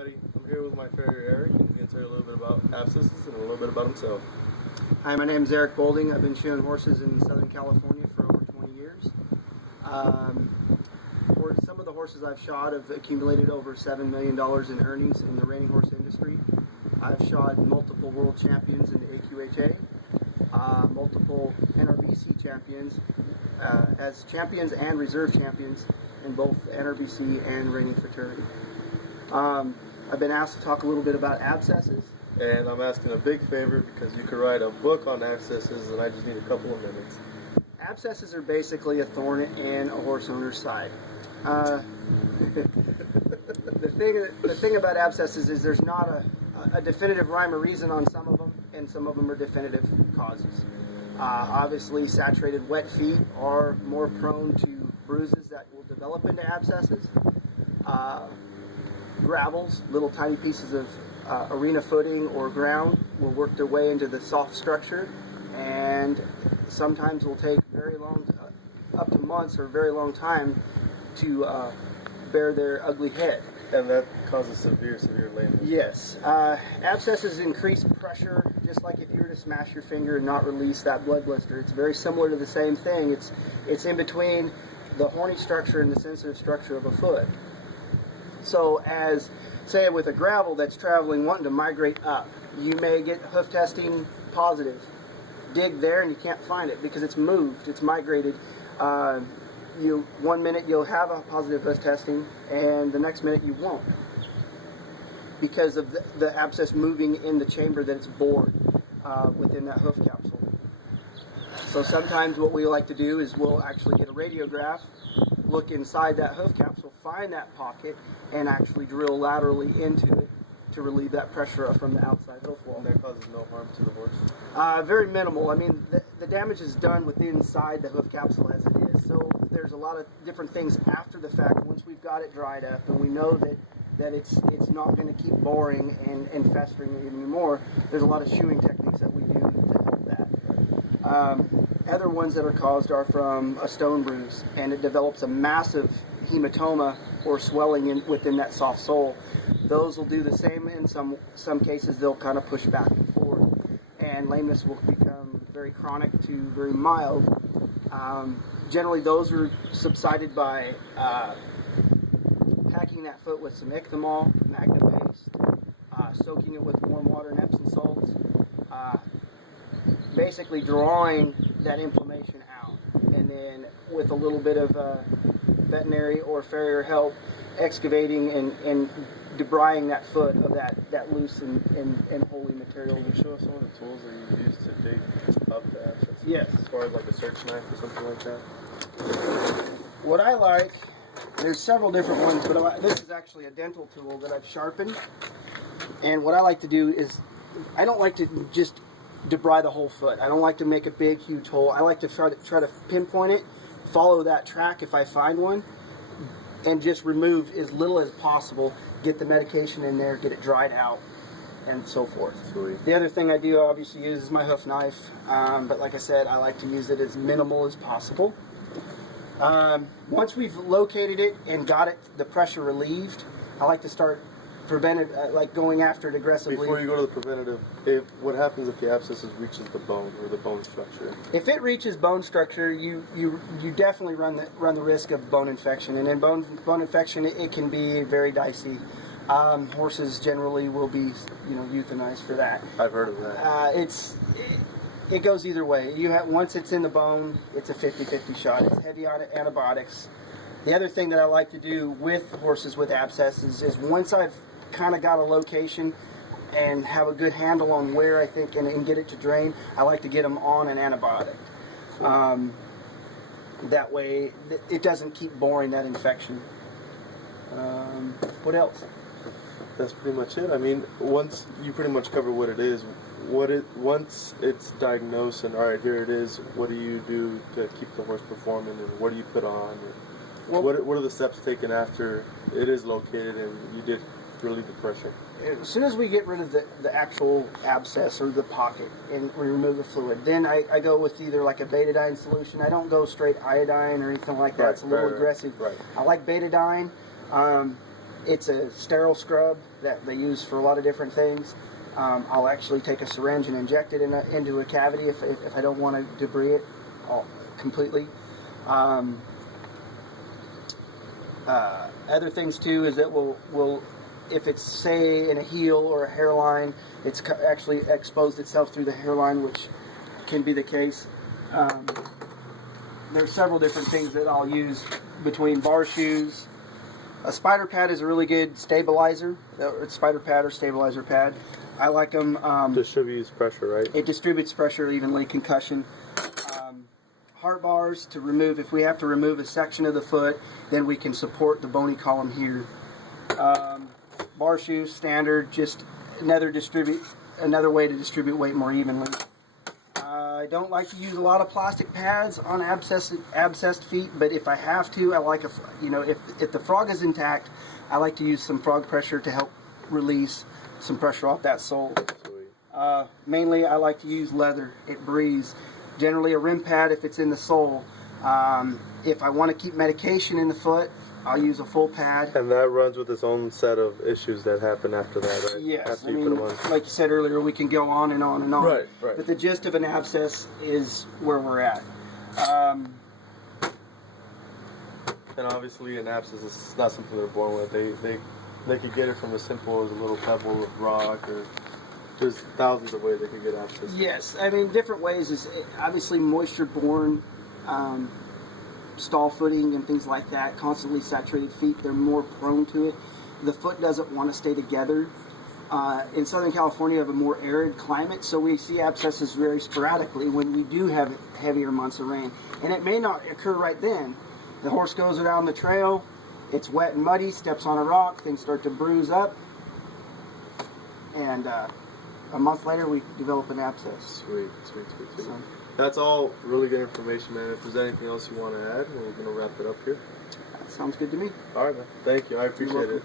everybody. I'm here with my farrier Eric, and he's going to tell you a little bit about abscesses and a little bit about himself. Hi, my name is Eric Bolding. I've been shoeing horses in Southern California for over 20 years. Some of the horses I've shod have accumulated over $7 million in earnings in the reining horse industry. I've shod multiple world champions in the AQHA, multiple NRBC champions, as champions and reserve champions in both NRBC and reining fraternity. I've been asked to talk a little bit about abscesses. And I'm asking a big favor because you could write a book on abscesses, and I just need a couple of minutes. Abscesses are basically a thorn in a horse owner's side. The thing about abscesses is there's not a definitive rhyme or reason on some of them, and some of them are definitive causes. Obviously, saturated wet feet are more prone to bruises that will develop into abscesses. Gravels, little tiny pieces of arena footing or ground, will work their way into the soft structure, and sometimes will take very long, up to months or a very long time to bear their ugly head. And that causes severe lameness. Yes. Abscesses increase pressure, just like if you were to smash your finger and not release that blood blister. It's very similar to the same thing. It's in between the horny structure and the sensitive structure of a foot. So as, say with a gravel that's traveling, wanting to migrate up, you may get hoof testing positive. Dig there and you can't find it because it's moved, it's migrated. One minute you'll have a positive hoof testing, and the next minute you won't, because of the abscess moving in the chamber that it's bored within that hoof capsule. So sometimes what we like to do is we'll actually get a radiograph, look inside that hoof capsule, find that pocket, and actually drill laterally into it to relieve that pressure from the outside hoof wall. And that causes no harm to the horse? Very minimal. I mean, the damage is done within inside the hoof capsule as it is. So there's a lot of different things after the fact. Once we've got it dried up and we know that it's not going to keep boring and festering anymore, there's a lot of shoeing techniques that we do to help that. Other ones that are caused are from a stone bruise, and it develops a massive hematoma or swelling within that soft sole. Those will do the same. In some cases, they'll kind of push back and forth, and lameness will become very chronic to very mild. Generally, those are subsided by packing that foot with some Ictamol, Magnum paste, soaking it with warm water and Epsom salts, basically drawing that inflammation out, and then with a little bit of veterinary or farrier help, excavating and debriding that foot of that loose and holy material. Can you show us some of the tools that you use to dig up the abscess? Yes. As far as like a search knife or something like that? What I like, there's several different ones, but this is actually a dental tool that I've sharpened. And what I like to do is, I don't like to just debride the whole foot. I don't like to make a big, huge hole. I like to try to pinpoint it, follow that track if I find one, and just remove as little as possible, get the medication in there, get it dried out, and so forth. Sweet. The other thing I do obviously use is my hoof knife, but like I said, I like to use it as minimal as possible. Once we've located it and got the pressure relieved, I like to start like going after it aggressively. Before you go to the preventative, what happens if the abscess reaches the bone or the bone structure? If it reaches bone structure, you definitely run the risk of bone infection, and in bone infection it can be very dicey. Horses generally will be euthanized for that. I've heard of that. It goes either way. Once it's in the bone, it's a 50-50 shot. It's heavy on antibiotics. The other thing that I like to do with horses with abscesses is once I've kind of got a location and have a good handle on where I think and get it to drain, I like to get them on an antibiotic. That way it doesn't keep boring that infection. What else? That's pretty much it. I mean, once you pretty much cover what it is, once it's diagnosed and all right, here it is, what do you do to keep the horse performing, and what do you put on? Well, what are the steps taken after it is located and you did relieve the pressure? As soon as we get rid of the actual abscess or the pocket and we remove the fluid, then I go with either like a betadine solution. I don't go straight iodine or anything like that. It's a little aggressive. Right. I like betadine. It's a sterile scrub that they use for a lot of different things. I'll actually take a syringe and inject it into a cavity if I don't want to debris it completely. Other things too is that we'll if it's say in a heel or a hairline, it's actually exposed itself through the hairline, which can be the case. There's several different things that I'll use between bar shoes. A spider pad is a really good stabilizer. Spider pad or stabilizer pad. I like them. Distributes pressure, right? It distributes pressure evenly, concussion. Heart bars to remove, if we have to remove a section of the foot, then we can support the bony column here. Bar shoes, standard, just another way to distribute weight more evenly. I don't like to use a lot of plastic pads on abscessed feet, but if I have to, I like if the frog is intact, I like to use some frog pressure to help release some pressure off that sole. Mainly, I like to use leather. It breathes. Generally, a rim pad if it's in the sole. If I want to keep medication in the foot, I'll use a full pad. And that runs with its own set of issues that happen after that, right? Yes. After you put them on. Like you said earlier, we can go on and on and on. Right, right. But the gist of an abscess is where we're at. And obviously, an abscess is not something they're born with. They could get it from as simple as a little pebble of rock, or there's thousands of ways they could get abscess. Yes, I mean different ways is obviously moisture-borne, stall footing and things like that. Constantly saturated feet, they're more prone to it. The foot doesn't want to stay together. In Southern California, we have a more arid climate, so we see abscesses very sporadically when we do have heavier months of rain, and it may not occur right then. The horse goes down the trail, it's wet and muddy, steps on a rock, things start to bruise up, and a month later we develop an abscess. Sweet. So, That's all really good information, man. If there's anything else you want to add, we're going to wrap it up here. that sounds good to me. All right, man. Thank you. I appreciate it.